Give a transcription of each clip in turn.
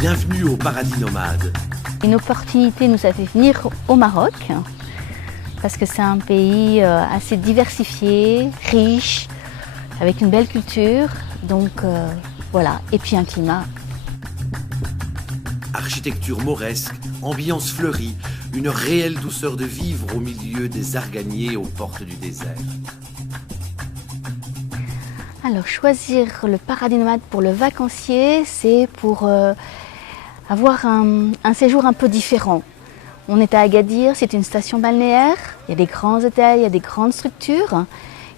Bienvenue au paradis nomade. Une opportunité nous a fait venir au Maroc parce que c'est un pays assez diversifié, riche, avec une belle culture, donc voilà, et puis un climat. Architecture mauresque, ambiance fleurie, une réelle douceur de vivre au milieu des arganiers aux portes du désert. Alors choisir le paradis nomade pour le vacancier, c'est pour avoir un séjour un peu différent. On est à Agadir, c'est une station balnéaire, il y a des grands hôtels, il y a des grandes structures.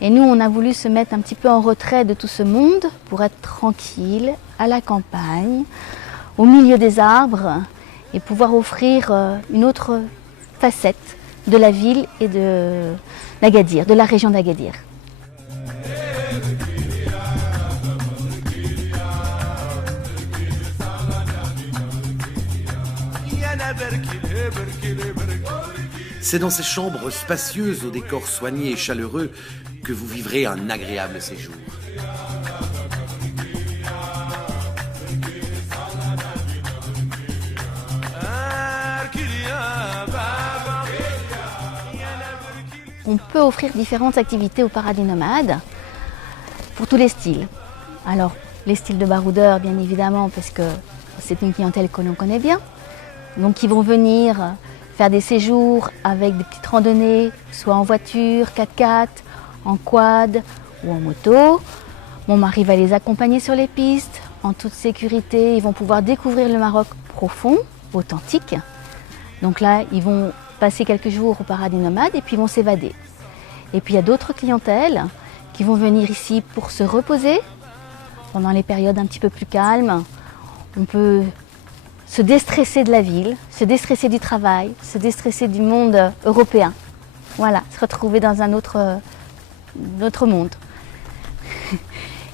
Et nous, on a voulu se mettre un petit peu en retrait de tout ce monde pour être tranquille, à la campagne, au milieu des arbres et pouvoir offrir une autre facette de la ville et d'Agadir, de la région d'Agadir. C'est dans ces chambres spacieuses au décor soigné et chaleureux que vous vivrez un agréable séjour. On peut offrir différentes activités au paradis nomade pour tous les styles. Alors, les styles de baroudeurs, bien évidemment, parce que c'est une clientèle que l'on connaît bien. Donc, ils vont venir faire des séjours avec des petites randonnées, soit en voiture, 4x4, en quad ou en moto. Mon mari va les accompagner sur les pistes, en toute sécurité. Ils vont pouvoir découvrir le Maroc profond, authentique. Donc là, ils vont passer quelques jours au paradis nomade et puis ils vont s'évader. Et puis il y a d'autres clientèles qui vont venir ici pour se reposer pendant les périodes un petit peu plus calmes. On peut se déstresser de la ville, se déstresser du travail, se déstresser du monde européen. Voilà, se retrouver dans un autre monde.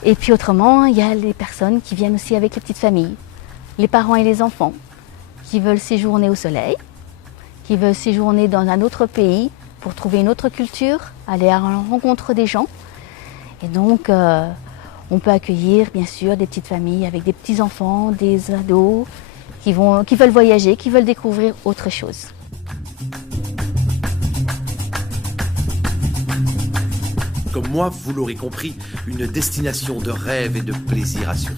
Et puis autrement, il y a les personnes qui viennent aussi avec les petites familles, les parents et les enfants, qui veulent séjourner au soleil, qui veulent séjourner dans un autre pays pour trouver une autre culture, aller à la rencontre des gens. Et donc, on peut accueillir bien sûr des petites familles avec des petits-enfants, des ados, qui veulent voyager, qui veulent découvrir autre chose. Comme moi, vous l'aurez compris, une destination de rêve et de plaisir assuré.